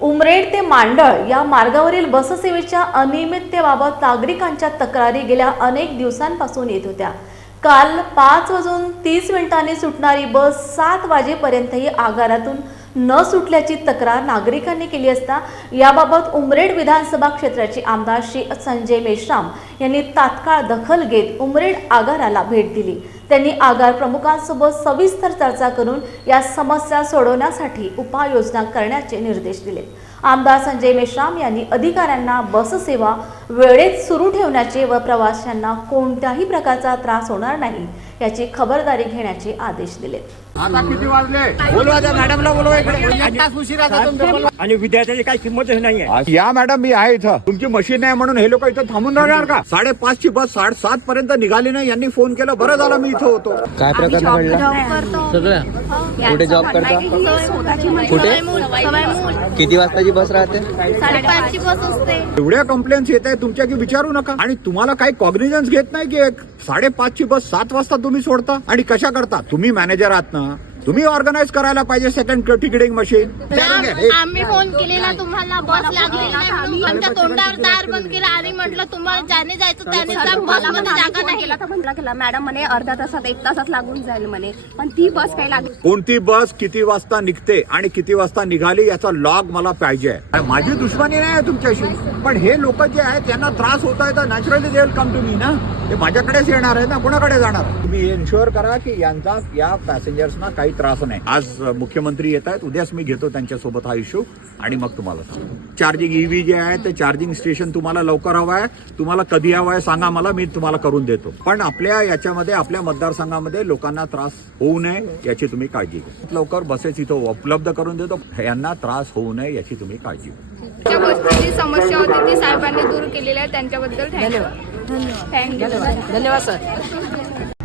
उमरेड ते मांडळ या मार्गावरील बससेवेच्या अनियमिततेबाबत नागरिकांच्या तक्रारी गेल्या अनेक दिवसांपासून येत होत्या. काल पाच वाजून तीस मिनिटांनी सुटणारी बस सात वाजेपर्यंतही आगारातून न सुटल्याची तक्रार नागरिकांनी केली असता याबाबत उमरेड विधानसभा क्षेत्राचे आमदार श्री संजय मेश्राम यांनी तात्काळ दखल घेत उमरेड आगाराला भेट दिली. त्यांनी आगार प्रमुखांसोबत सविस्तर चर्चा करून या समस्या सोडवण्यासाठी उपाययोजना करण्याचे निर्देश दिले. आमदार संजय मेश्राम यांनी अधिकाऱ्यांना बससेवा वेळेत सुरू ठेवण्याचे व प्रवाशांना कोणत्याही प्रकारचा त्रास होणार नाही याची खबरदारी घेण्याचे आदेश दिले. आता किती वाजले बोलवा मॅडमला बोलवा आणि विद्यार्थ्याची काही किंमतच नाहीये. या मॅडम मी आहे इथं. तुमची मशीन आहे म्हणून हे लोक इथं थांबून राहणार का? साडेपाच ची बस साडेसात पर्यंत निघाली नाही यांनी फोन केला बरं झालं मी इथं होतो. काय प्रकार घडला सगळं कुठे जॉब करता? कुठे? किती वाजताची बस राहते? साडेपाचची बस असते. एवढ्या कंप्लेंट्स येत आहे तुमच्या की विचारू नका. आणि तुम्हाला काही कॉग्निजन्स घेत नाही की एक साडेपाच ची बस सात वाजता तुम्ही सोडता? आणि कशा करता? तुम्ही मॅनेजर आहात ना. तुम्ही ऑर्गनाईज करायला पाहिजे सेकंड तिकिटिंग मशीन. आम्ही फोन केलेला तुम्हाला बस लागली नाही म्हणून आमच्या तोंडावर दार बंद केला. आणि म्हटलं तुम्हाला ज्याने जायचं त्याने जा, बसमध्ये जागा नाही. केला तर म्हटलं केला मॅडम म्हणे अर्ध्या तासात एक तासात लागून जाईल म्हणे. पण ती बस काही लागली कोणती बस किती वाजता निघते आणि किती वाजता निघाली याचा लॉग मला पाहिजे. आहे माझी दुश्मनी नाही आहे तुमच्याशी. पण हे लोक जे आहेत त्यांना त्रास होत आहे तर naturally they will come to me ना? ते माझ्याकडेच येणार आहे ना? कुणाकडे जाणार तुम्ही इन्शुअर करा की यांचा या पॅसेंजर्सना काही त्रास नाही. आज मुख्यमंत्री येत आहेत. उद्याच मी घेतो त्यांच्यासोबत हा इश्यू आणि मग तुम्हाला सांगतो. चार्जिंग ईव्ही जे आहे ते चार्जिंग स्टेशन तुम्हाला लवकर हवं आहे. तुम्हाला कधी हवं आहे सांगा मला मी तुम्हाला करून देतो. पण आपल्या याच्यामध्ये आपल्या मतदारसंघामध्ये लोकांना त्रास होऊ नये याची तुम्ही काळजी घ्या. लवकर बसेस इथं उपलब्ध करून देतो. यांना त्रास होऊ नये याची तुम्ही काळजी घ्या. समस्या होती ती साहेबांनी दूर केलेली आहे त्यांच्याबद्दल थँक्यू. धन्यवाद सर.